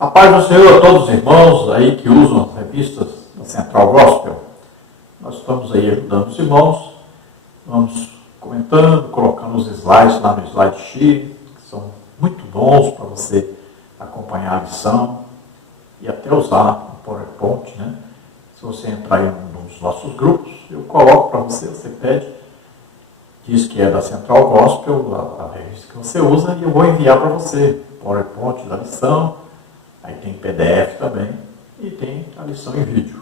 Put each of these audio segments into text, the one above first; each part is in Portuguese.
A paz do Senhor a todos os irmãos aí que usam as revistas da Central Gospel. Nós estamos aí ajudando os irmãos, vamos comentando, colocando os slides lá no Slide Sheet, que são muito bons para você acompanhar a lição e até usar o PowerPoint, né? Se você entrar em um dos nossos grupos, eu coloco para você, você pede, diz que é da Central Gospel, a revista que você usa, e eu vou enviar para você o PowerPoint da lição. Aí tem PDF também e tem a lição em vídeo.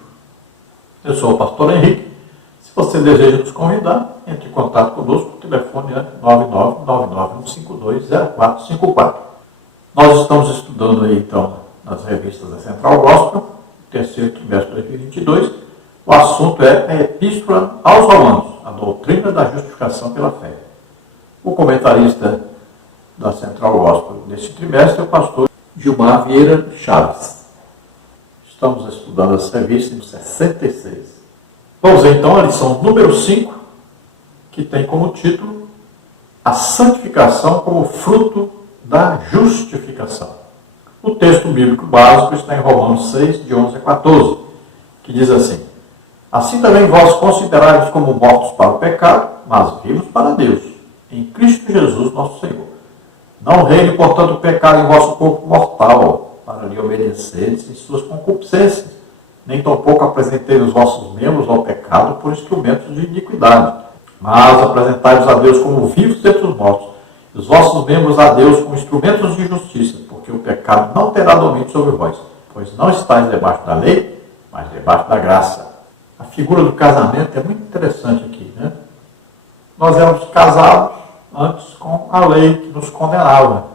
Eu sou o pastor Henrique. Se você deseja nos convidar, entre em contato conosco. O telefone é 99951520454. Nós estamos estudando aí, então, nas revistas da Central Gospel, terceiro trimestre de 2022. O assunto é a Epístola aos Romanos, a doutrina da justificação pela fé. O comentarista da Central Gospel nesse trimestre é o pastor Gilmar Vieira Chaves. Estamos estudando essa revista em 66. Vamos ver então a lição número 5, que tem como título A Santificação como Fruto da Justificação. O texto bíblico básico está em Romanos 6, de 11 a 14, que diz assim: Assim também vós considerai-vos como mortos para o pecado, mas vivos para Deus, em Cristo Jesus nosso Senhor. Não reine, portanto, o pecado em vosso corpo mortal, para lhe obedecerdes em suas concupiscências. Nem tampouco apresentei os vossos membros ao pecado por instrumentos de iniquidade. Mas apresentai-vos a Deus como vivos dentre os mortos, e os vossos membros a Deus como instrumentos de justiça, porque o pecado não terá domínio sobre vós, pois não estáis debaixo da lei, mas debaixo da graça. A figura do casamento é muito interessante aqui, né? Nós éramos casados antes com a lei que nos condenava.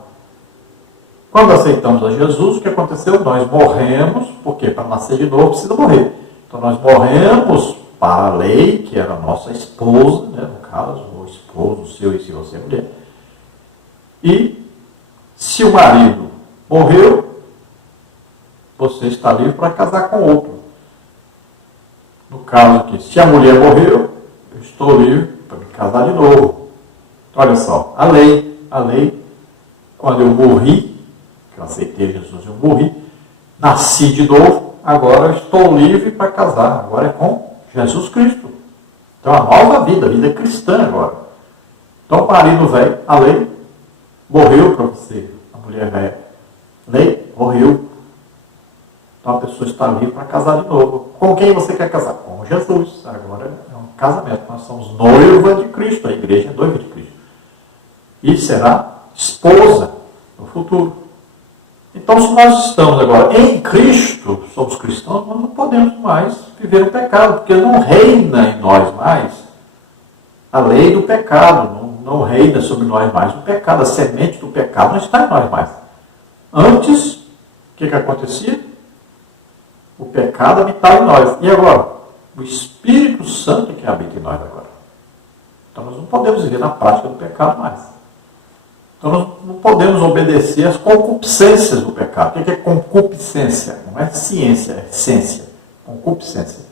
Quando aceitamos a Jesus, o que aconteceu? Nós morremos, porque para nascer de novo precisa morrer. Então nós morremos para a lei, que era a nossa esposa, né? No caso, o esposo, o seu, e se você é mulher. E se o marido morreu, você está livre para casar com outro. No caso aqui, se a mulher morreu, eu estou livre para me casar de novo. Olha só, a lei, quando eu morri, que eu aceitei Jesus, eu morri, nasci de novo, agora eu estou livre para casar, agora é com Jesus Cristo. Então a nova vida, a vida cristã agora. Então o marido velho, a lei, morreu para você, a mulher velha, lei, morreu. Então a pessoa está livre para casar de novo. Com quem você quer casar? Com Jesus. Agora é um casamento, nós somos noiva de Cristo, a igreja é noiva de Cristo. E será esposa no futuro. Então, se nós estamos agora em Cristo, somos cristãos, nós não podemos mais viver o pecado, porque não reina em nós mais a lei do pecado, não reina sobre nós mais o pecado, a semente do pecado não está em nós mais. Antes, o que acontecia? O pecado habitava em nós. E agora? O Espírito Santo que habita em nós agora. Então, nós não podemos viver na prática do pecado mais. Então, nós não podemos obedecer às concupiscências do pecado. O que é concupiscência? Não é ciência, é ciência. Concupiscência.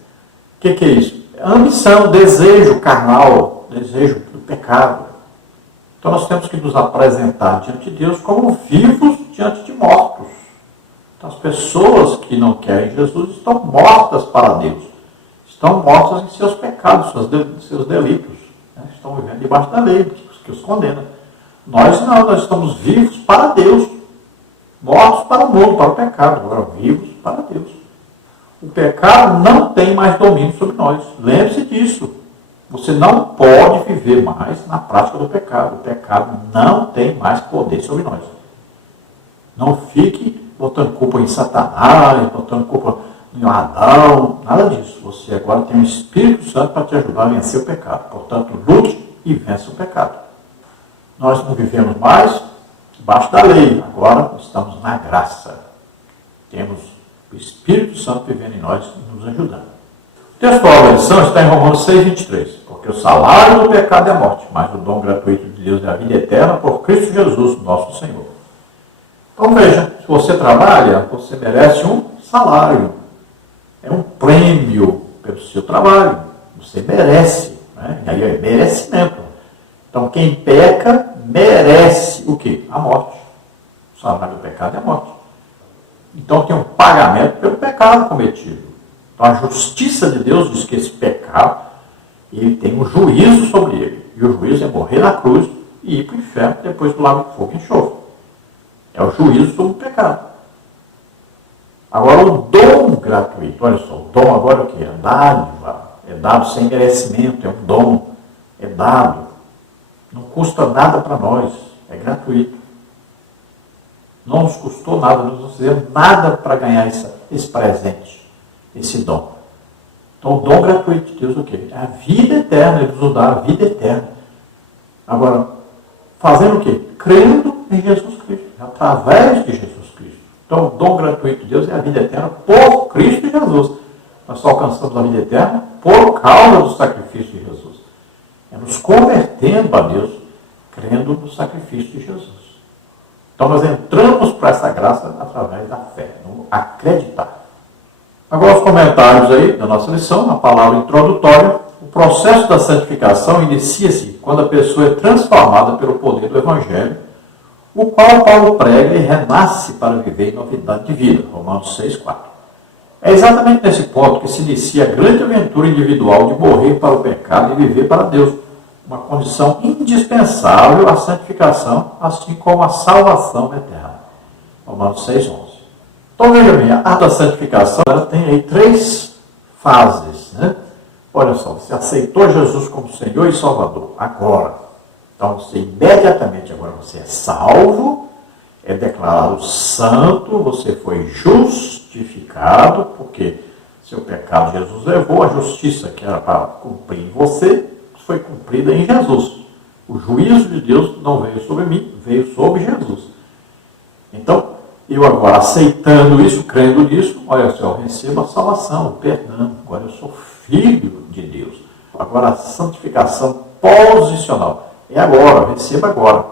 O que é isso? É ambição, desejo carnal, desejo do pecado. Então, nós temos que nos apresentar diante de Deus como vivos diante de mortos. Então, as pessoas que não querem Jesus estão mortas para Deus. Estão mortas em seus pecados, seus delitos. Né? Estão vivendo debaixo da lei que os condena. Nós não, nós estamos vivos para Deus. Mortos para o mundo, para o pecado. Agora, vivos para Deus. O pecado não tem mais domínio sobre nós. Lembre-se disso. Você não pode viver mais na prática do pecado. O pecado não tem mais poder sobre nós. Não fique botando culpa em Satanás, botando culpa em Adão, nada disso. Você agora tem o Espírito Santo para te ajudar a vencer o pecado. Portanto, lute e vença o pecado. Nós não vivemos mais debaixo da lei, agora estamos na graça. Temos o Espírito Santo vivendo em nós e nos ajudando. O texto da lição está em Romanos 6, 23. Porque o salário do pecado é a morte, mas o dom gratuito de Deus é a vida eterna por Cristo Jesus, nosso Senhor. Então veja, se você trabalha, você merece um salário. É um prêmio pelo seu trabalho. Você merece. Né? E aí é merecimento. Então quem peca merece o quê? A morte. O salário do pecado é a morte. Então tem um pagamento pelo pecado cometido. Então a justiça de Deus diz que esse pecado, ele tem um juízo sobre ele. E o juízo é morrer na cruz e ir para o inferno depois do lago de fogo e enxofre. É o juízo sobre o pecado. Agora o dom gratuito, olha só, o dom agora é o que? É dádiva, é dado sem merecimento, é um dom, é dado. Não custa nada para nós, é gratuito. Não nos custou nada, não nos fizemos nada para ganhar esse presente, esse dom. Então, o dom gratuito de Deus é o quê? É a vida eterna, Ele nos dá a vida eterna. Agora, fazendo o quê? Crendo em Jesus Cristo, através de Jesus Cristo. Então, o dom gratuito de Deus é a vida eterna por Cristo Jesus. Nós só alcançamos a vida eterna por causa do sacrifício de Jesus. É nos convertendo a Deus, crendo no sacrifício de Jesus. Então nós entramos para essa graça através da fé, no acreditar. Agora os comentários aí da nossa lição, a palavra introdutória. O processo da santificação inicia-se quando a pessoa é transformada pelo poder do Evangelho, o qual Paulo prega e renasce para viver em novidade de vida. Romanos 6,4. É exatamente nesse ponto que se inicia a grande aventura individual de morrer para o pecado e viver para Deus. Uma condição indispensável à santificação, assim como à salvação eterna. Romanos 6,11. Então veja bem, a da santificação ela tem aí 3 fases. Né? Olha só, você aceitou Jesus como Senhor e Salvador, agora. Então você imediatamente agora você é salvo, é declarado santo, você foi justificado, porque seu pecado Jesus levou, a justiça que era para cumprir em você, foi cumprida em Jesus. O juízo de Deus não veio sobre mim, veio sobre Jesus. Então, eu agora aceitando isso, crendo nisso, olha só, eu recebo a salvação, o perdão, agora eu sou filho de Deus. Agora a santificação posicional, é agora, eu recebo agora.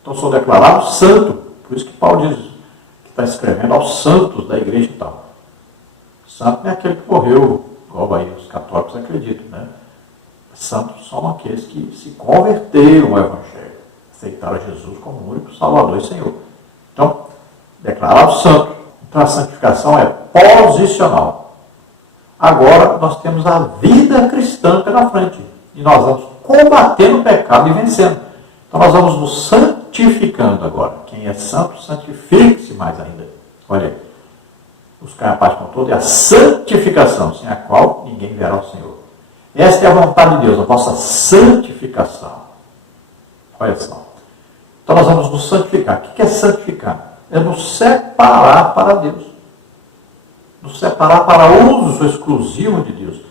Então sou declarado santo, por isso que Paulo diz, que está escrevendo aos santos da igreja e tal. Santo não é aquele que morreu, igual aí os católicos acreditam, né? Santos são aqueles que se converteram ao Evangelho, aceitaram Jesus como o único Salvador e Senhor. Então, declarado santo. Então, a santificação é posicional. Agora, nós temos a vida cristã pela frente. E nós vamos combatendo o pecado e vencendo. Então, nós vamos nos santificando agora. Quem é santo, santifique-se mais ainda. Olha aí. Buscar a paz com todo é a santificação, sem a qual ninguém verá o Senhor. Esta é a vontade de Deus, a vossa santificação. Olha só. Então nós vamos nos santificar. O que é santificar? É nos separar para Deus. Nos separar para uso exclusivo de Deus.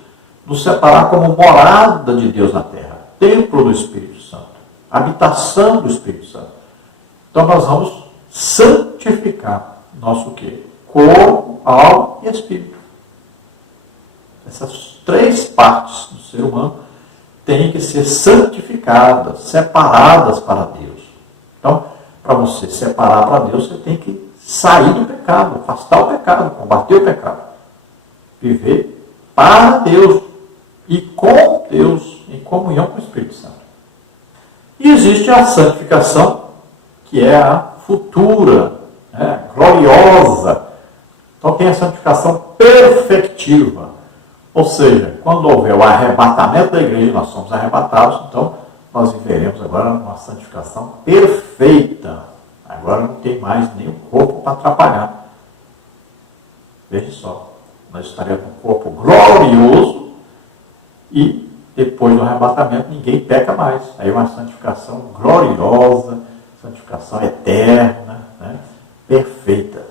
Nos separar como morada de Deus na terra. Templo do Espírito Santo. Habitação do Espírito Santo. Então nós vamos santificar nosso quê? Corpo, alma e espírito. Essas 3 partes do ser humano têm que ser santificadas, separadas para Deus. Então, para você separar para Deus, você tem que sair do pecado, afastar o pecado, combater o pecado. Viver para Deus e com Deus, em comunhão com o Espírito Santo. E existe a santificação, que é a futura, gloriosa. Então tem a santificação perfectiva. Ou seja, quando houver o arrebatamento da igreja, nós somos arrebatados, então nós viveremos agora uma santificação perfeita. Agora não tem mais nenhum corpo para atrapalhar. Veja só, nós estaremos com um corpo glorioso e depois do arrebatamento ninguém peca mais. Aí uma santificação gloriosa, santificação eterna, né? Perfeita.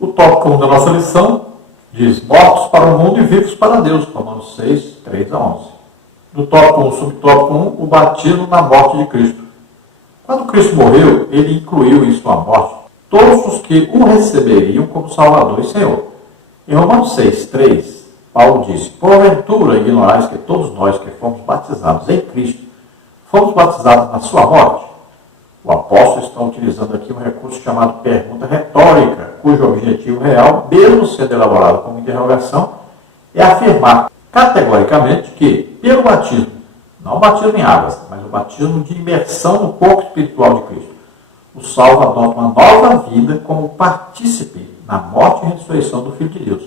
O tópico 1 da nossa lição diz, mortos para o mundo e vivos para Deus, Romanos 6, 3 a 11. No tópico 1, subtópico 1, o batismo na morte de Cristo. Quando Cristo morreu, ele incluiu em sua morte todos os que o receberiam como Salvador e Senhor. Em Romanos 6, 3, Paulo diz, porventura ignorais que todos nós que fomos batizados em Cristo, fomos batizados na sua morte? O apóstolo está utilizando aqui um recurso chamado pergunta retórica, cujo objetivo real, mesmo sendo elaborado como interrogação, é afirmar categoricamente que, pelo batismo, não o batismo em águas, mas o batismo de imersão no corpo espiritual de Cristo, o salvo adota uma nova vida como partícipe na morte e ressurreição do Filho de Deus.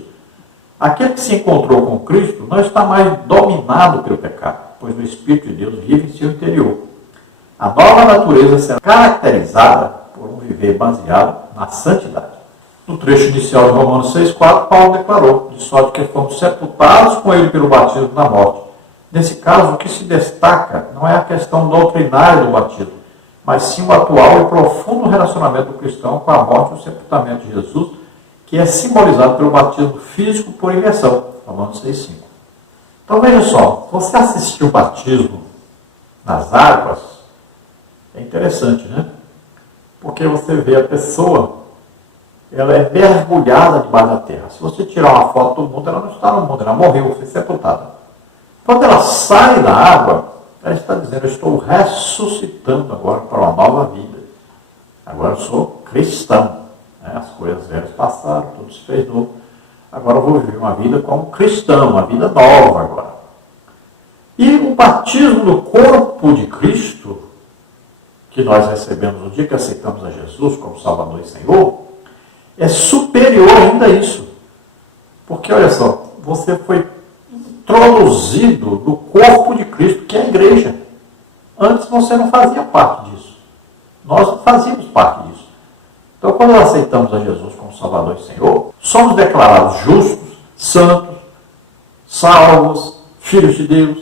Aquele que se encontrou com Cristo não está mais dominado pelo pecado, pois o Espírito de Deus vive em seu interior. A nova natureza será caracterizada por um viver baseado na santidade. No trecho inicial de Romanos 6,4, Paulo declarou, de sorte que fomos sepultados com ele pelo batismo na morte. Nesse caso, o que se destaca não é a questão doutrinária do batismo, mas sim o atual e profundo relacionamento do cristão com a morte e o sepultamento de Jesus, que é simbolizado pelo batismo físico por imersão, Romanos 6,5. Então veja só, você assistiu o batismo nas águas, é interessante, né? Porque você vê a pessoa, ela é mergulhada debaixo da terra. Se você tirar uma foto do mundo, ela não está no mundo, ela morreu, foi sepultada. Quando ela sai da água, ela está dizendo, eu estou ressuscitando agora para uma nova vida. Agora eu sou cristão. As coisas velhas passaram, tudo se fez novo. Agora eu vou viver uma vida como cristão, uma vida nova agora. E o batismo do corpo de Cristo, que nós recebemos no dia que aceitamos a Jesus como Salvador e Senhor, é superior ainda a isso. Porque, olha só, você foi introduzido no corpo de Cristo, que é a igreja. Antes você não fazia parte disso. Nós não fazíamos parte disso. Então, quando nós aceitamos a Jesus como Salvador e Senhor, somos declarados justos, santos, salvos, filhos de Deus.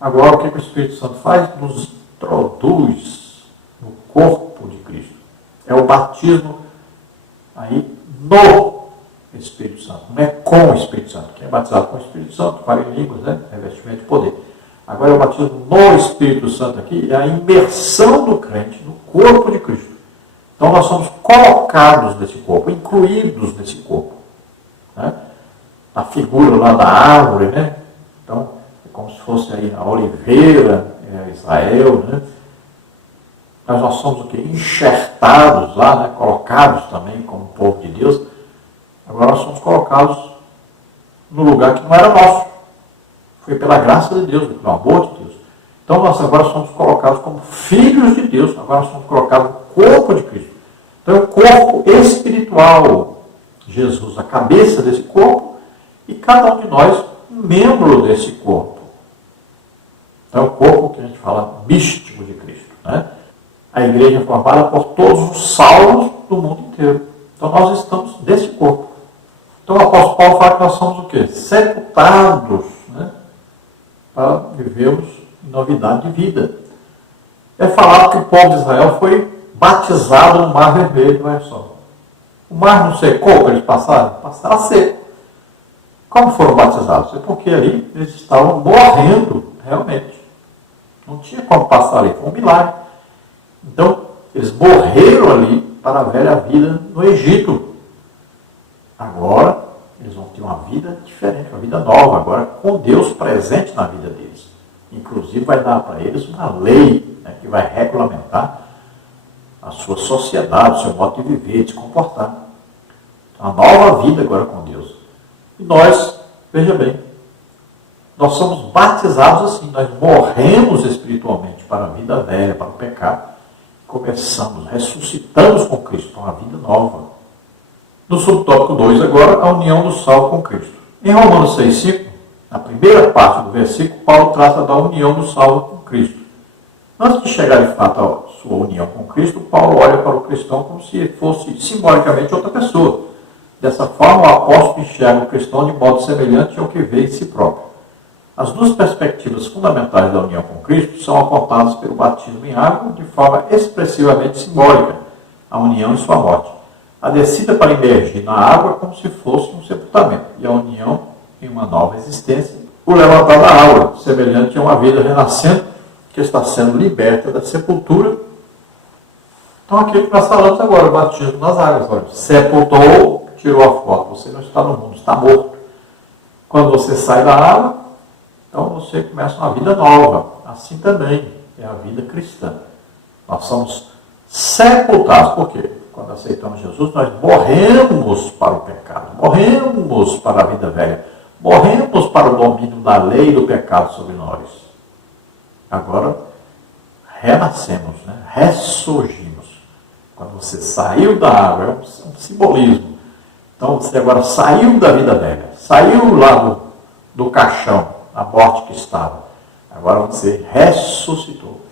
Agora, o que o Espírito Santo faz? Nos introduz no corpo de Cristo. É o batismo aí no Espírito Santo. Não é com o Espírito Santo. Quem é batizado com o Espírito Santo, fala em línguas, né? Revestimento de poder. Agora, é o batismo no Espírito Santo aqui, é a imersão do crente no corpo de Cristo. Então, nós somos colocados nesse corpo, incluídos nesse corpo. Né? A figura lá da árvore, né? Então, é como se fosse aí a oliveira, Israel, né? Mas nós somos o quê? Enxertados lá, né? Colocados também como povo de Deus. Agora nós somos colocados no lugar que não era nosso. Foi pela graça de Deus, pelo amor de Deus. Então nós agora somos colocados como filhos de Deus. Agora nós somos colocados no corpo de Cristo. Então é o corpo espiritual. Jesus, a cabeça desse corpo, e cada um de nós, um membro desse corpo. Então é o corpo que a gente fala místico de Cristo. Né? A igreja é formada por todos os salvos do mundo inteiro. Então nós estamos nesse corpo. Então o apóstolo Paulo fala que nós somos o quê? Sepultados, né? Para vivermos em novidade de vida. É falado que o povo de Israel foi batizado no Mar Vermelho, olha só. O mar não secou para eles passaram? Passaram seco. Como foram batizados? É porque ali eles estavam morrendo, realmente. Não tinha como passar ali, foi um milagre. Então, eles morreram ali para a velha vida no Egito. Agora, eles vão ter uma vida diferente, uma vida nova, agora com Deus presente na vida deles. Inclusive, vai dar para eles uma lei, né, que vai regulamentar a sua sociedade, o seu modo de viver, de se comportar. Uma nova vida agora com Deus. E nós, veja bem, nós somos batizados assim, nós morremos espiritualmente para a vida velha, para o pecado. Começamos, ressuscitamos com Cristo para uma vida nova. No subtópico 2 agora, a união do salvo com Cristo. Em Romanos 6,5, na primeira parte do versículo, Paulo trata da união do salvo com Cristo. Antes de chegar de fato à sua união com Cristo, Paulo olha para o cristão como se fosse simbolicamente outra pessoa. Dessa forma, o apóstolo enxerga o cristão de modo semelhante ao que vê em si próprio. As duas perspectivas fundamentais da união com Cristo são apontadas pelo batismo em água de forma expressivamente simbólica, a união em sua morte. A descida para emergir na água é como se fosse um sepultamento, e a união em uma nova existência, o levantar da água, semelhante a uma vida renascente que está sendo liberta da sepultura. Então, aquilo que nós falamos agora, o batismo nas águas. Olha, sepultou, tirou a foto, você não está no mundo, está morto. Quando você sai da água, então você começa uma vida nova. Assim também é a vida cristã. Nós somos sepultados. Por quê? Quando aceitamos Jesus, nós morremos para o pecado, morremos para a vida velha, morremos para o domínio da lei e do pecado sobre nós. Agora, renascemos, né? Ressurgimos. Quando você saiu da água, é um simbolismo. Então você agora saiu da vida velha, saiu lá do caixão, da morte que estava. Agora você ressuscitou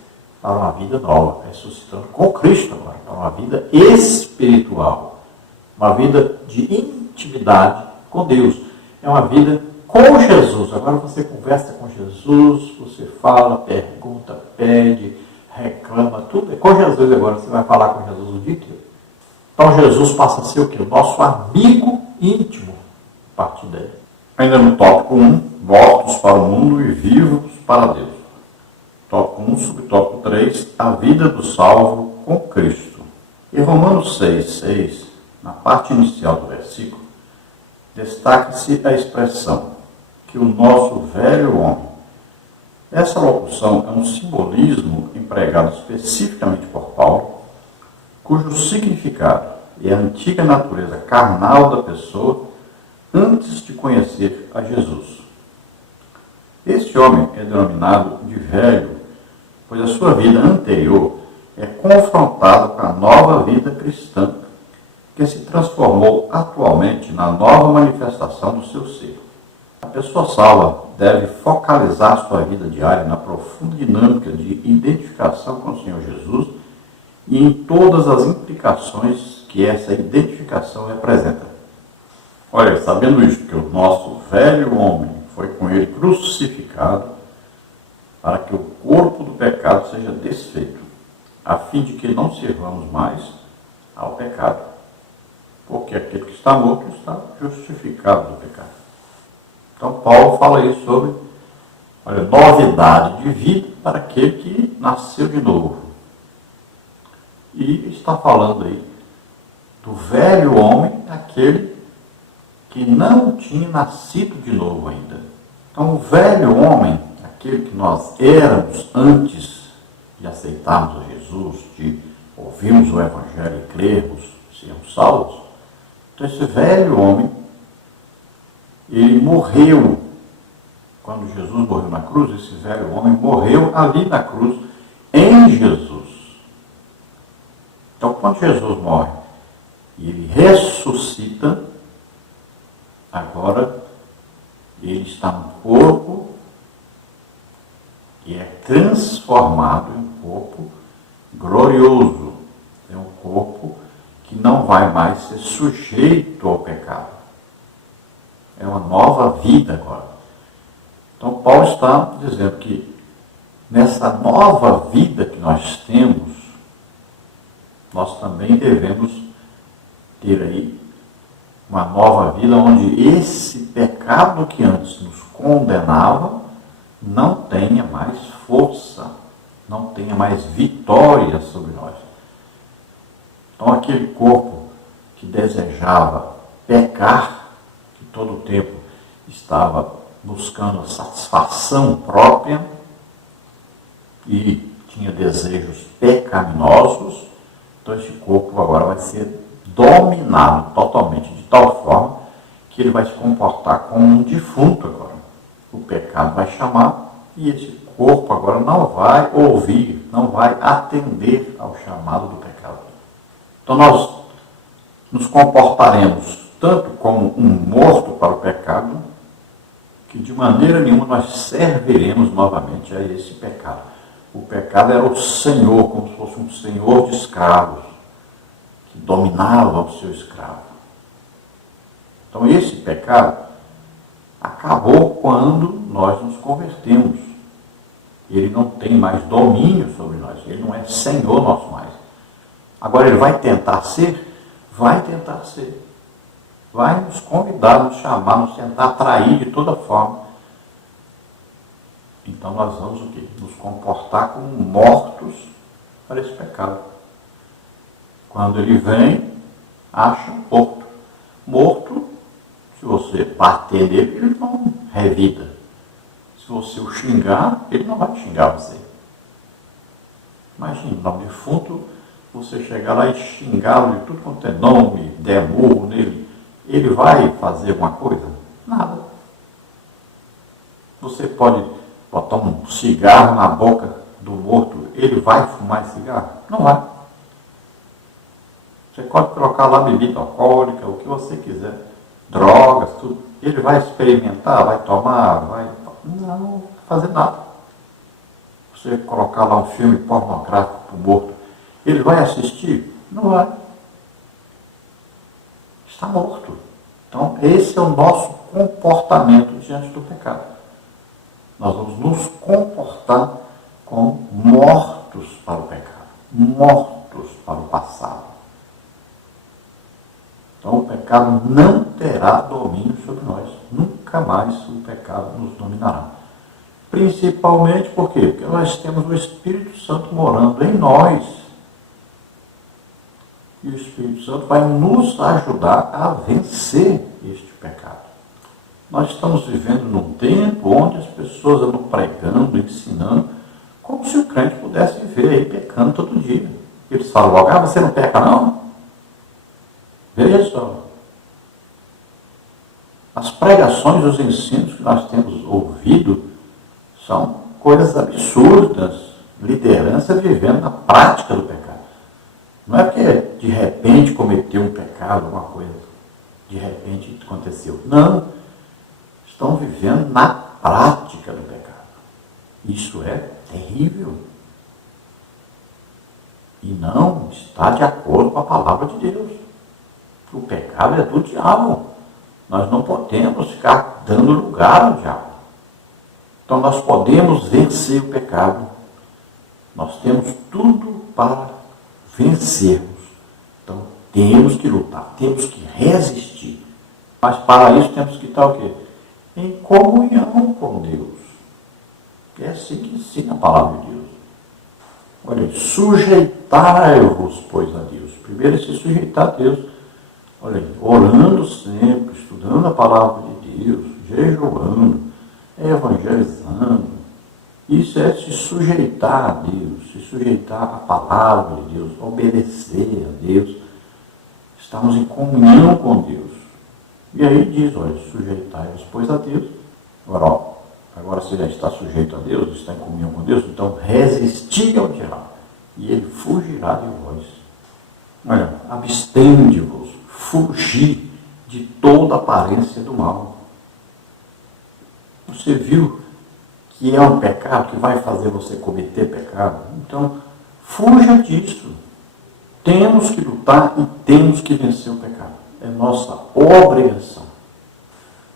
para uma vida nova, ressuscitando com Cristo agora, para uma vida espiritual, uma vida de intimidade com Deus. É uma vida com Jesus. Agora você conversa com Jesus, você fala, pergunta, pede, reclama, tudo é com Jesus. Agora você vai falar com Jesus o dia inteiro. Então Jesus passa a ser o quê? O nosso amigo íntimo a partir daí. Ainda no tópico 1, mortos para o mundo e vivos para Deus. Tópico 1, subtópico 3, a vida do salvo com Cristo. Em Romanos 6, na parte inicial do versículo, destaca-se a expressão que o nosso velho homem. Essa locução é um simbolismo empregado especificamente por Paulo, cujo significado é a antiga natureza carnal da pessoa antes de conhecer a Jesus. Este homem é denominado de velho, pois a sua vida anterior é confrontada com a nova vida cristã, que se transformou atualmente na nova manifestação do seu ser. A pessoa salva deve focalizar sua vida diária na profunda dinâmica de identificação com o Senhor Jesus e em todas as implicações que essa identificação representa. Olha, sabendo isto, que o nosso velho homem foi com ele crucificado, para que o corpo do pecado seja desfeito, a fim de que não sirvamos mais ao pecado. Porque aquele que está morto está justificado do pecado. Então Paulo fala aí sobre, olha, novidade de vida para aquele que nasceu de novo. E está falando aí do velho homem, aquele que não tinha nascido de novo ainda. Então o velho homem, aquele que nós éramos antes de aceitarmos a Jesus, de ouvirmos o Evangelho e crermos, sermos salvos. Então esse velho homem, ele morreu. Quando Jesus morreu na cruz, esse velho homem morreu ali na cruz, em Jesus. Então quando Jesus morre e ele ressuscita, agora ele está no corpo e é transformado em um corpo glorioso. É um corpo que não vai mais ser sujeito ao pecado. É uma nova vida agora. Então Paulo está dizendo que nessa nova vida que nós temos, nós também devemos ter aí uma nova vida onde esse pecado que antes nos condenava não tenha mais força, não tenha mais vitória sobre nós. Então aquele corpo que desejava pecar, que todo o tempo estava buscando a satisfação própria e tinha desejos pecaminosos, então esse corpo agora vai ser dominado totalmente, de tal forma que ele vai se comportar como um defunto agora. O pecado vai chamar e esse corpo agora não vai ouvir, não vai atender ao chamado do pecado. Então nós nos comportaremos tanto como um morto para o pecado, que de maneira nenhuma nós serviremos novamente a esse pecado. O pecado era o senhor, como se fosse um senhor de escravos, que dominava o seu escravo. Então esse pecado acabou quando nós nos convertemos. Ele não tem mais domínio sobre nós, ele não é senhor nosso mais. Agora ele vai tentar ser? Vai tentar ser. Vai nos convidar, nos chamar, nos tentar atrair de toda forma. Então nós vamos o quê? Nos comportar como mortos para esse pecado. Quando ele vem, acha morto. Morto, se você bater nele, ele não revida. Se você o xingar, ele não vai xingar você. Imagina, no defunto, você chegar lá e xingá-lo de tudo quanto é nome, der murro nele, ele vai fazer alguma coisa? Nada. Você pode botar um cigarro na boca do morto, ele vai fumar esse cigarro? Não vai. Você pode colocar lá bebida alcoólica, o que você quiser, drogas, tudo. Ele vai experimentar, vai tomar, vai... Não vai fazer nada. Você colocar lá um filme pornográfico para o morto, ele vai assistir? Não vai. Está morto. Então, esse é o nosso comportamento diante do pecado. Nós vamos nos comportar como mortos para o pecado, mortos para o passado. Então, o pecado não terá domínio sobre nós. Nunca mais o pecado nos dominará. Principalmente por quê? Porque nós temos o Espírito Santo morando em nós. E o Espírito Santo vai nos ajudar a vencer este pecado. Nós estamos vivendo num tempo onde as pessoas andam pregando, ensinando, como se o crente pudesse viver aí pecando todo dia. Eles falam logo, você não peca não? Veja só. As pregações, os ensinos que nós temos ouvido são coisas absurdas. Liderança vivendo na prática do pecado. Não é porque de repente cometeu um pecado, alguma coisa. De repente aconteceu. Não. Estão vivendo na prática do pecado. Isso é terrível. E não está de acordo com a palavra de Deus. O pecado é do diabo. Nós não podemos ficar dando lugar ao diabo. Então nós podemos vencer o pecado. Nós temos tudo para vencermos. Então temos que lutar, temos que resistir. Mas para isso temos que estar o quê? Em comunhão com Deus. É assim que ensina a palavra de Deus. Olha, sujeitai-vos, pois, a Deus. Primeiro é se sujeitar a Deus. Olha aí, orando sempre, estudando a palavra de Deus, jejuando, evangelizando. Isso é se sujeitar a Deus, se sujeitar à palavra de Deus, obedecer a Deus. Estamos em comunhão com Deus. E aí diz, olha, sujeitai-vos, pois, a Deus. Agora você já está sujeito a Deus, está em comunhão com Deus, então resisti ao diabo, e ele fugirá de vós. Olha, abstende-vos, fugir de toda aparência do mal. Você viu que é um pecado que vai fazer você cometer pecado? Então, fuja disso. Temos que lutar e temos que vencer o pecado. É nossa obrigação.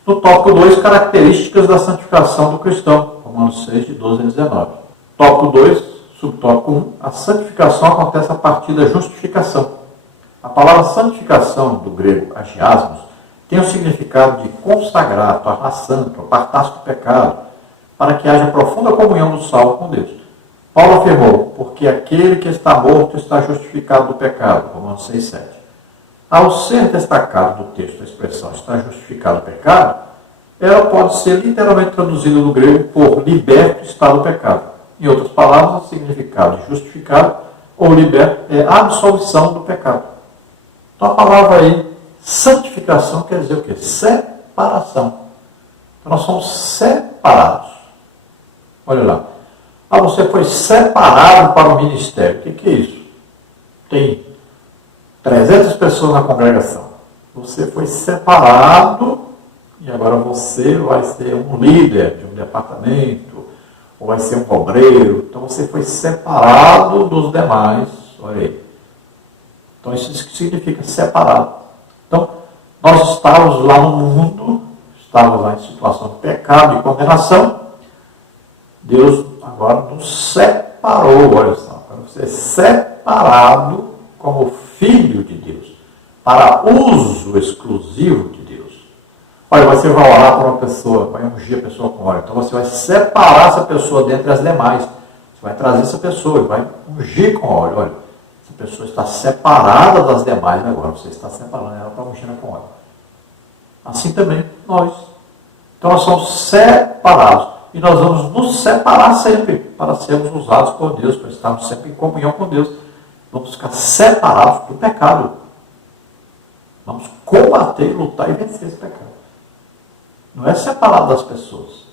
No tópico 2, características da santificação do cristão. Romanos 6, de 12 a 19. Tópico 2, subtópico 1. A santificação acontece a partir da justificação. A palavra santificação, do grego agiasmos, tem o significado de consagrar, tornar santo, apartar-se do pecado, para que haja profunda comunhão do salvo com Deus. Paulo afirmou, porque aquele que está morto está justificado do pecado. Romanos 6, 7. Ao ser destacado do texto a expressão está justificado o pecado, ela pode ser literalmente traduzida no grego por liberto está do pecado. Em outras palavras, o significado de justificado ou liberto é a absolvição do pecado. Então a palavra aí, santificação, quer dizer o quê? Separação. Então nós somos separados. Olha lá. Você foi separado para o ministério. O que é isso? Tem 300 pessoas na congregação. Você foi separado e agora você vai ser um líder de um departamento, ou vai ser um obreiro. Então você foi separado dos demais. Olha aí. Então isso significa separado. Então nós estávamos lá no mundo, estávamos lá em situação de pecado, de condenação. Deus agora nos separou. Olha só, para você é separado como filho de Deus, para uso exclusivo de Deus. Olha, você vai orar para uma pessoa, vai ungir a pessoa com óleo. Então você vai separar essa pessoa dentre as demais. Você vai trazer essa pessoa e vai ungir com óleo. Olha, essa pessoa está separada das demais agora. Você está separando ela para ungir com óleo. Assim também nós. Então nós somos separados. E nós vamos nos separar sempre para sermos usados por Deus, para estarmos sempre em comunhão com Deus. Vamos ficar separados do pecado. Vamos combater, lutar e vencer esse pecado. Não é separado das pessoas,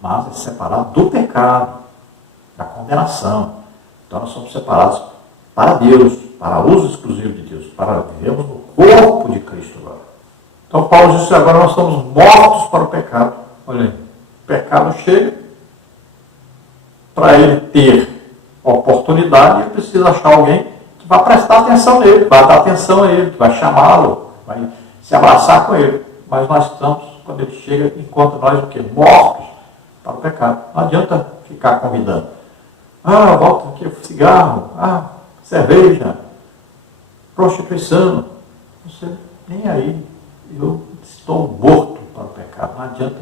mas é separado do pecado, da condenação. Então nós somos separados para Deus, para uso exclusivo de Deus, para vivermos no corpo de Cristo agora. Então Paulo disse, agora nós estamos mortos para o pecado. Olha aí, o pecado chega, para ele ter oportunidade, ele precisa achar alguém que vai prestar atenção nele, vai dar atenção a ele, que vai chamá-lo, vai se abraçar com ele. Mas nós estamos, quando ele chega, encontra nós o quê? Mortos para o pecado. Não adianta ficar convidando. Volta aqui, cigarro, cerveja, prostituição. Você, nem aí, eu estou morto para o pecado. Não adianta,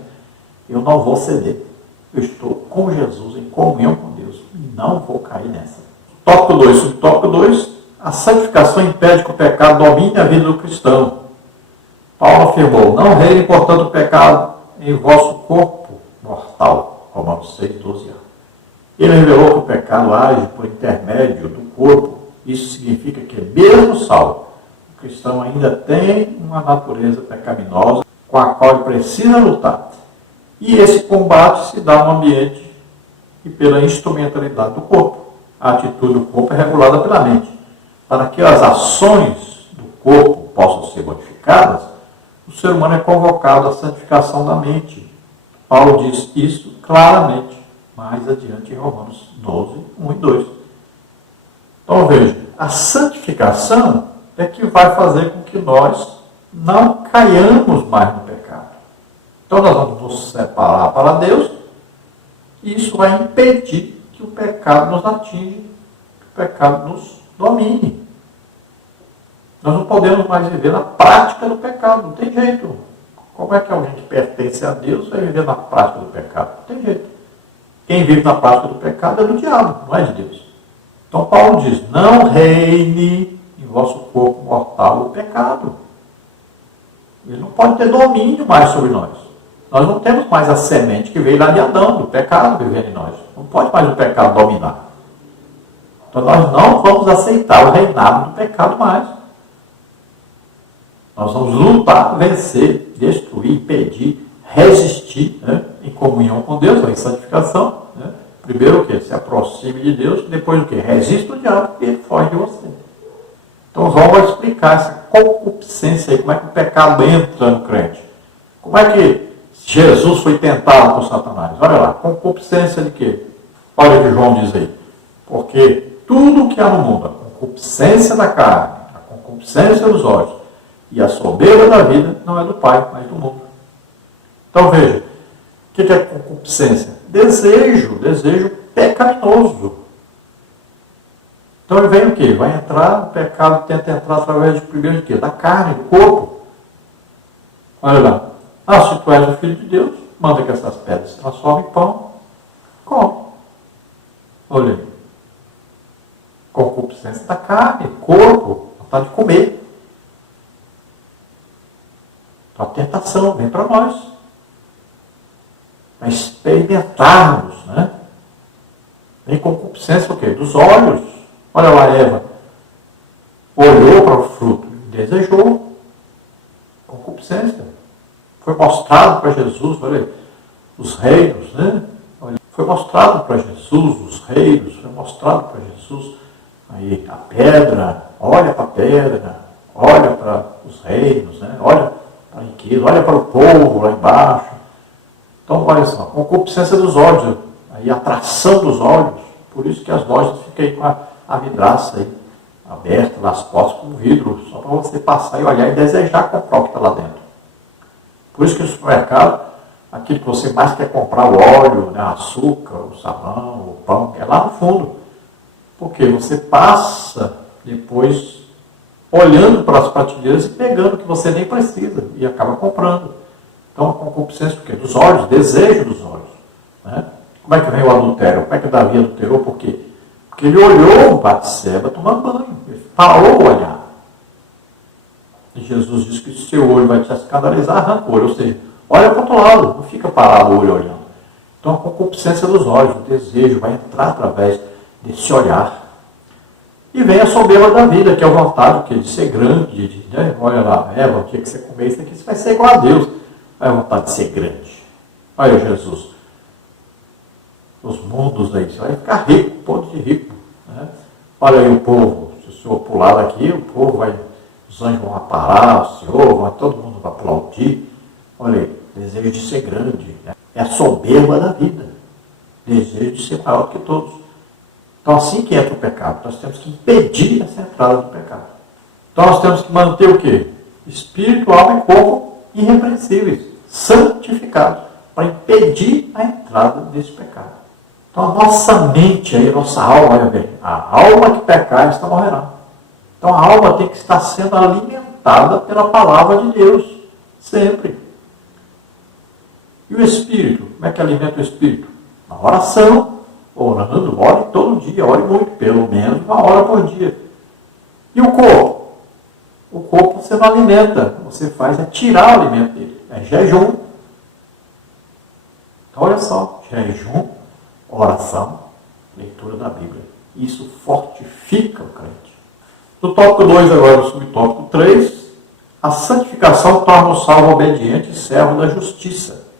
eu não vou ceder. Eu estou com Jesus, em comunhão com Deus, e não vou cair nessa. Tópico 2, subtópico 2, a santificação impede que o pecado domine a vida do cristão. Paulo afirmou, não reine, portanto, o pecado em vosso corpo mortal. Romanos 6, 12a. Ele revelou que o pecado age por intermédio do corpo. Isso significa que, mesmo salvo, o cristão ainda tem uma natureza pecaminosa com a qual ele precisa lutar. E esse combate se dá no ambiente e pela instrumentalidade do corpo. A atitude do corpo é regulada pela mente. Para que as ações do corpo possam ser modificadas, o ser humano é convocado à santificação da mente. Paulo diz isso claramente mais adiante em Romanos 12, 1 e 2. Então veja, a santificação é que vai fazer com que nós não caiamos mais no pecado. Então nós vamos nos separar para Deus e isso vai impedir que o pecado nos atinja, que o pecado nos domine. Nós não podemos mais viver na prática do pecado, não tem jeito. Como é que alguém que pertence a Deus vai viver na prática do pecado? Não tem jeito. Quem vive na prática do pecado é do diabo, não é de Deus. Então Paulo diz, não reine em vosso corpo mortal o pecado. Ele não pode ter domínio mais sobre nós. Nós não temos mais a semente que veio lá de Adão, do pecado vivendo em nós. Não pode mais o pecado dominar. Então nós não vamos aceitar o reinado do pecado mais. Nós vamos lutar, vencer, destruir, impedir, resistir, né, em comunhão com Deus, ou em santificação. Né? Primeiro o quê? Se aproxime de Deus, depois o quê? Resista o diabo e ele foge de você. Então João vai explicar essa concupiscência aí, como é que o pecado entra no crente. Como é que Jesus foi tentado por Satanás? Olha lá, concupiscência de quê? Olha o que João diz aí. Porque tudo que há no mundo, a concupiscência da carne, a concupiscência dos olhos e a soberba da vida, não é do Pai, mas do mundo. Então veja, o que é concupiscência? Desejo pecaminoso. Então ele vem o quê? Vai entrar, o pecado tenta entrar através de primeiro de quê? Da carne, do corpo. Olha lá. Se tu és o Filho de Deus, manda que essas pedras se transformem em pão. Come. Olha aí. Concupiscência da carne, corpo, vontade de comer. Então a tentação vem para nós. Para experimentarmos, né? Vem concupiscência o quê? Dos olhos. Olha lá, Eva. Olhou para o fruto e desejou. Concupiscência. Foi mostrado para Jesus, olha aí, os reinos, né? Foi mostrado para Jesus os reinos, foi mostrado para Jesus aí a pedra, olha para a pedra, olha para os reinos, né? Olha para a riqueza, olha para o povo lá embaixo. Então, olha só, concupiscência dos olhos, aí atração dos olhos, por isso que as lojas ficam aí com a vidraça aí, aberta, nas portas com vidro, só para você passar e olhar e desejar comprar o que está lá dentro. Por isso que no supermercado, aquilo que você mais quer comprar, o óleo, né, açúcar, o sabão, o pão, é lá no fundo. Porque você passa depois olhando para as prateleiras e pegando o que você nem precisa e acaba comprando. Então a concupiscência do quê? Dos olhos, desejo dos olhos. Né? Como é que vem o adultério? Como é que Davi adulterou? Por quê? Porque ele olhou Batseba tomando banho. Ele parou o olhar. E Jesus disse que se o seu olho vai te escandalizar, arranca o olho. Ou seja, olha para o outro lado, não fica parado o olho olhando. Então a concupiscência dos olhos, o desejo, vai entrar através desse olhar. E vem a soberba da vida, que é a vontade de ser grande. Né? Olha lá, Eva, o dia que você comer isso aqui, você vai ser igual a Deus. É a vontade de ser grande. Olha Jesus. Os mundos aí, você vai ficar rico, ponto de rico. Né? Olha aí o povo, o Senhor pular daqui, o povo vai, os anjos vão aparar o Senhor, todo mundo vai aplaudir. Olha aí, desejo de ser grande, né? É a soberba da vida. Desejo de ser maior que todos. Então, assim que entra o pecado, nós temos que impedir essa entrada do pecado. Então, nós temos que manter o quê? Espírito, alma e corpo irrepreensíveis, santificados, para impedir a entrada desse pecado. Então, a nossa mente, aí, a nossa alma, olha bem, a alma que pecar, esta morrerá. Então, a alma tem que estar sendo alimentada pela palavra de Deus, sempre. E o Espírito? Como é que alimenta o Espírito? Na oração, orando, ore todo dia, ore muito, pelo menos 1 hora por dia. E o corpo? O corpo você não alimenta, o que você faz é tirar o alimento dele, é jejum. Então, olha só, jejum, oração, leitura da Bíblia. Isso fortifica o crente. No tópico 2, agora, no subtópico 3, a santificação torna o salvo obediente e servo da justiça.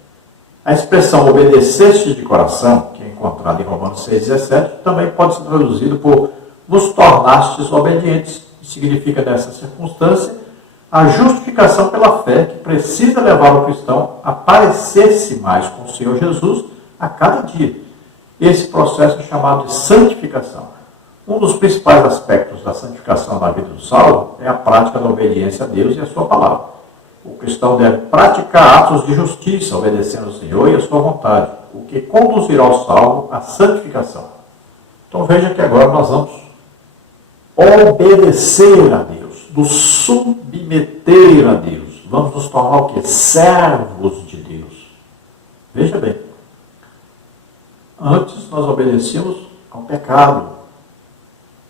A expressão obedecer-te de coração, que é encontrada em Romanos 6,17, também pode ser traduzido por nos tornastes obedientes, que significa, nessa circunstância, a justificação pela fé que precisa levar o cristão a parecer-se mais com o Senhor Jesus a cada dia. Esse processo é chamado de santificação. Um dos principais aspectos da santificação na vida do salvo é a prática da obediência a Deus e a sua palavra. O cristão deve praticar atos de justiça, obedecendo ao Senhor e a sua vontade, o que conduzirá o salvo à santificação. Então veja que agora nós vamos obedecer a Deus, nos submeter a Deus. Vamos nos tornar o quê? Servos de Deus. Veja bem, antes nós obedecíamos ao pecado,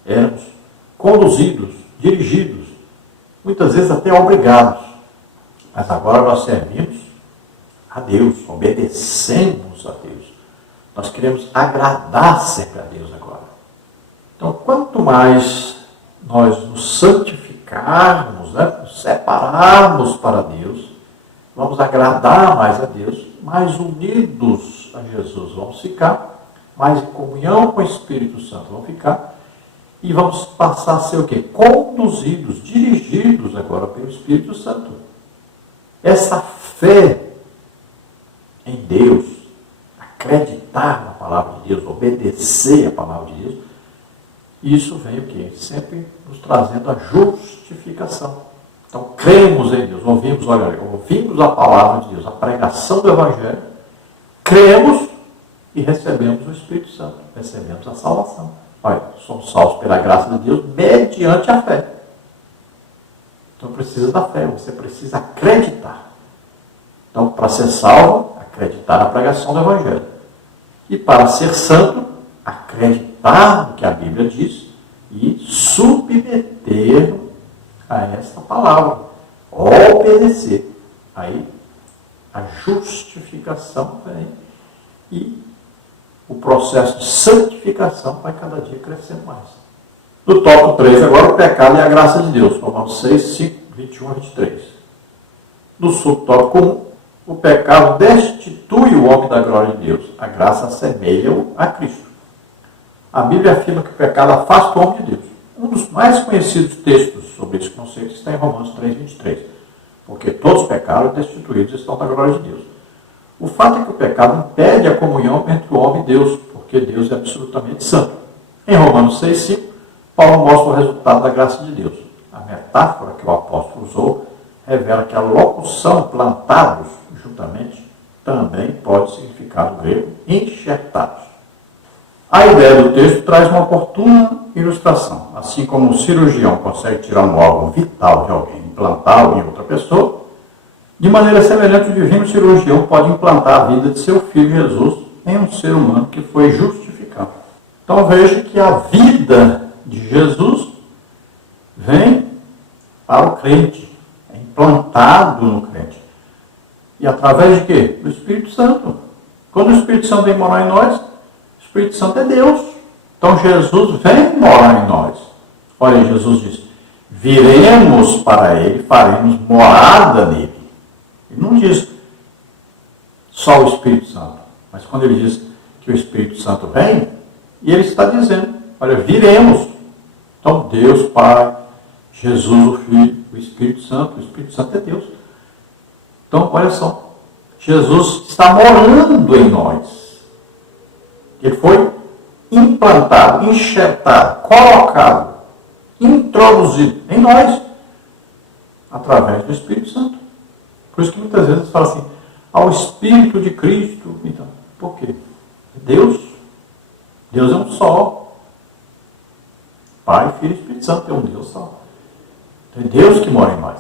éramos conduzidos, dirigidos, muitas vezes até obrigados. Mas agora nós servimos a Deus, obedecemos a Deus. Nós queremos agradar sempre a Deus agora. Então, quanto mais nós nos santificarmos, né, nos separarmos para Deus, vamos agradar mais a Deus, mais unidos a Jesus vamos ficar, mais em comunhão com o Espírito Santo vamos ficar, e vamos passar a ser o quê? Conduzidos, dirigidos agora pelo Espírito Santo. Essa fé em Deus, acreditar na palavra de Deus, obedecer a palavra de Deus, isso vem o quê? Sempre nos trazendo a justificação. Então, cremos em Deus, ouvimos a palavra de Deus, a pregação do Evangelho, cremos e recebemos o Espírito Santo, recebemos a salvação. Olha, somos salvos pela graça de Deus mediante a fé. Então precisa da fé, você precisa acreditar. Então, para ser salvo, acreditar na pregação do Evangelho. E para ser santo, acreditar no que a Bíblia diz e submeter a esta palavra. Obedecer. Aí a justificação vem e o processo de santificação vai cada dia crescendo mais. No tópico 3, agora, o pecado e a graça de Deus. Romanos 6, 5, 21 a 23. No subtópico 1, o pecado destitui o homem da glória de Deus. A graça assemelha-o a Cristo. A Bíblia afirma que o pecado afasta o homem de Deus. Um dos mais conhecidos textos sobre esse conceito está em Romanos 3, 23. Porque todos pecaram e destituídos estão da glória de Deus. O fato é que o pecado impede a comunhão entre o homem e Deus, porque Deus é absolutamente santo. Em Romanos 6, 5, Paulo mostra o resultado da graça de Deus. A metáfora que o apóstolo usou revela que a locução plantados juntamente também pode significar no grego enxertados. A ideia do texto traz uma oportuna ilustração. Assim como um cirurgião consegue tirar um órgão vital de alguém e implantá-lo em outra pessoa, de maneira semelhante o divino cirurgião pode implantar a vida de seu filho Jesus em um ser humano que foi justificado. Então veja que a vida de Jesus vem para o crente, é implantado no crente. E através de quê? Do Espírito Santo. Quando o Espírito Santo vem morar em nós, o Espírito Santo é Deus. Então Jesus vem morar em nós. Olha, Jesus diz, viremos para ele, faremos morada nele. Ele não diz só o Espírito Santo, mas quando ele diz que o Espírito Santo vem, e ele está dizendo, olha, viremos. Então, Deus Pai, Jesus o Filho, o Espírito Santo é Deus. Então, olha só, Jesus está morando em nós. Ele foi implantado, enxertado, colocado, introduzido em nós, através do Espírito Santo. Por isso que muitas vezes fala assim, ao Espírito de Cristo. Então, por quê? Deus é um só. Pai, Filho e Espírito Santo é um Deus só. Então, é Deus que mora em nós.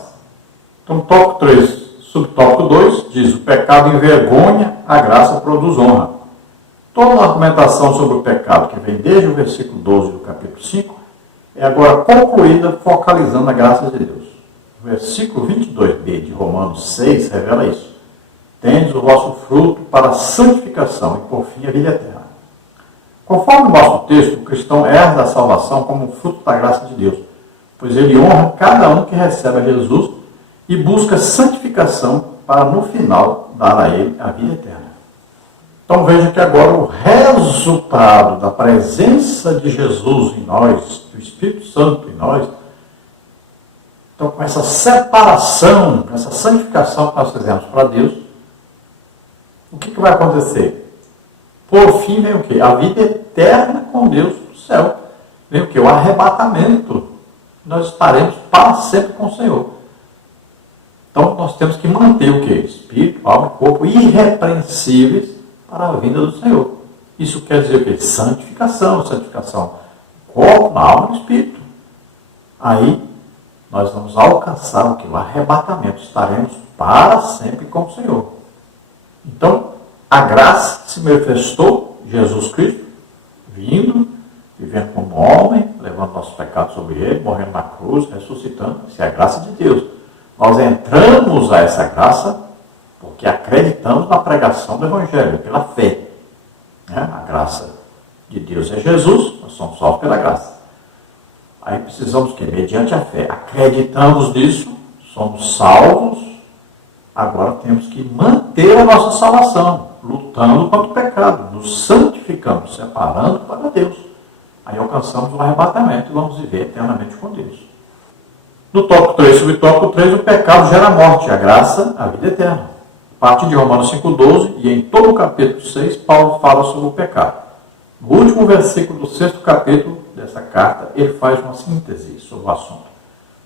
Então, tópico 3, subtópico 2, diz, o pecado envergonha, a graça produz honra. Toda a argumentação sobre o pecado, que vem desde o versículo 12 do capítulo 5, é agora concluída focalizando a graça de Deus. O versículo 22b de Romanos 6 revela isso. Tendes o vosso fruto para a santificação e, por fim, a vida eterna. Conforme mostra o texto, o cristão herda a salvação como fruto da graça de Deus, pois ele honra cada um que recebe a Jesus e busca santificação para, no final, dar a ele a vida eterna. Então veja que agora o resultado da presença de Jesus em nós, do Espírito Santo em nós, então com essa separação, essa santificação que nós fizemos para Deus, o que vai acontecer? Por fim vem o quê? A vida eterna com Deus no céu. Vem o quê? O arrebatamento. Nós estaremos para sempre com o Senhor. Então nós temos que manter o quê? Espírito, alma e corpo irrepreensíveis para a vinda do Senhor. Isso quer dizer o quê? Santificação. Corpo, alma e espírito. Aí nós vamos alcançar o quê? O arrebatamento. Estaremos para sempre com o Senhor. Então, a graça se manifestou, Jesus Cristo, vindo, vivendo como homem, levando nossos pecados sobre ele, morrendo na cruz, ressuscitando. Isso é a graça de Deus. Nós entramos a essa graça porque acreditamos na pregação do Evangelho, pela fé. A graça de Deus é Jesus, nós somos salvos pela graça. Aí precisamos que, mediante a fé, acreditamos nisso, somos salvos, agora temos que manter a nossa salvação, lutando contra o pecado, nos santificando, separando para Deus. Aí alcançamos o arrebatamento e vamos viver eternamente com Deus. No tópico 3, subtópico 3, o pecado gera morte, a graça, a vida eterna. A partir de Romanos 5,12 e em todo o capítulo 6, Paulo fala sobre o pecado. No último versículo do 6º capítulo dessa carta, ele faz uma síntese sobre o assunto,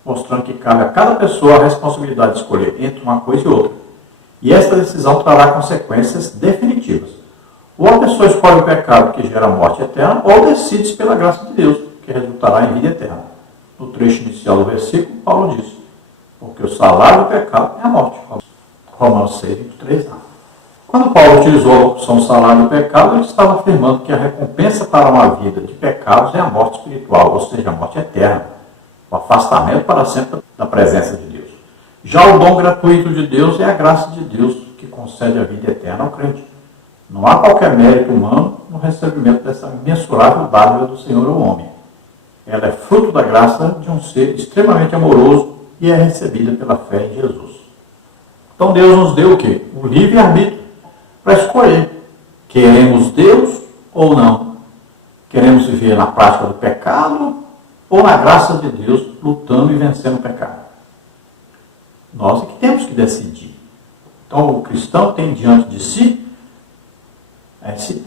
mostrando que cabe a cada pessoa a responsabilidade de escolher entre uma coisa e outra. E esta decisão trará consequências definitivas. Ou a pessoa escolhe o pecado que gera morte eterna, ou decide-se pela graça de Deus, que resultará em vida eterna. No trecho inicial do versículo, Paulo diz, porque o salário do pecado é a morte. Romanos 6, 23a. Quando Paulo utilizou a opção salário do pecado, ele estava afirmando que a recompensa para uma vida de pecados é a morte espiritual, ou seja, a morte eterna, o afastamento para sempre da presença de Deus. Já o dom gratuito de Deus é a graça de Deus, que concede a vida eterna ao crente. Não há qualquer mérito humano no recebimento dessa imensurável dádiva do Senhor ao homem. Ela é fruto da graça de um ser extremamente amoroso e é recebida pela fé em Jesus. Então Deus nos deu o quê? O livre-arbítrio para escolher. Queremos Deus ou não? Queremos viver na prática do pecado ou na graça de Deus, lutando e vencendo o pecado? Nós é que temos que decidir. Então o cristão tem diante de si se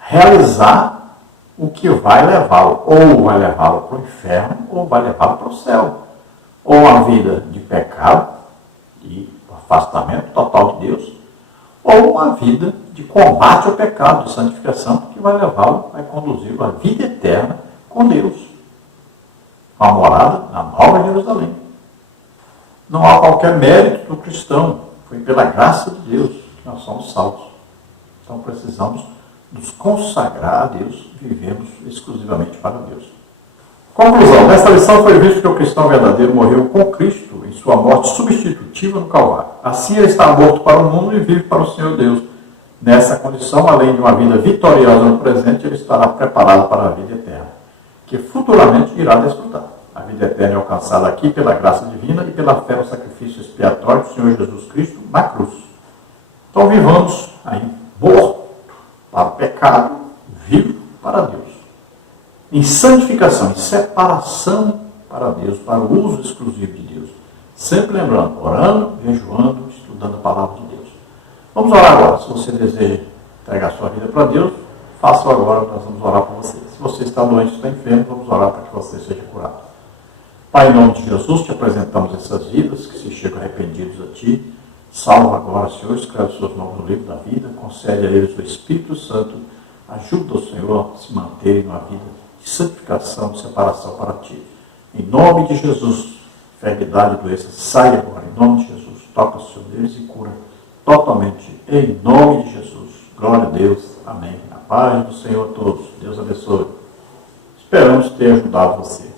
realizar o que vai levá-lo, ou vai levá-lo para o inferno, ou vai levá-lo para o céu. Ou uma vida de pecado, de afastamento total de Deus, ou uma vida de combate ao pecado, de santificação, que vai levá-lo, vai conduzi-lo à vida eterna com Deus, com a morada na Nova Jerusalém. Não há qualquer mérito do cristão, foi pela graça de Deus que nós somos salvos. Então precisamos nos consagrar a Deus, vivemos exclusivamente para Deus. Conclusão, nesta lição foi visto que o cristão verdadeiro morreu com Cristo em sua morte substitutiva no Calvário. Assim ele está morto para o mundo e vive para o Senhor Deus. Nessa condição, além de uma vida vitoriosa no presente, ele estará preparado para a vida eterna, que futuramente irá desfrutar. A vida eterna é alcançada aqui pela graça divina e pela fé no sacrifício expiatório do Senhor Jesus Cristo na cruz. Então vivamos aí morto para o pecado, vivo para Deus. em santificação, em separação para Deus, para o uso exclusivo de Deus. Sempre lembrando, orando, jejuando, estudando a palavra de Deus. Vamos orar agora. Se você deseja entregar sua vida para Deus, faça agora, nós vamos orar por você. Se você está doente, está enfermo, vamos orar para que você seja curado. Pai, em nome de Jesus, te apresentamos essas vidas que se chegam arrependidos a Ti. Salva agora, Senhor, escreve seus nomes no livro da vida, concede a eles o Espírito Santo, ajuda o Senhor a se manter numa vida de santificação, de separação para Ti. Em nome de Jesus, enfermidade e doença, sai agora, em nome de Jesus, toca o Senhor deles e cura totalmente, em nome de Jesus. Glória a Deus, amém. A paz do Senhor a todos, Deus abençoe. Esperamos ter ajudado você.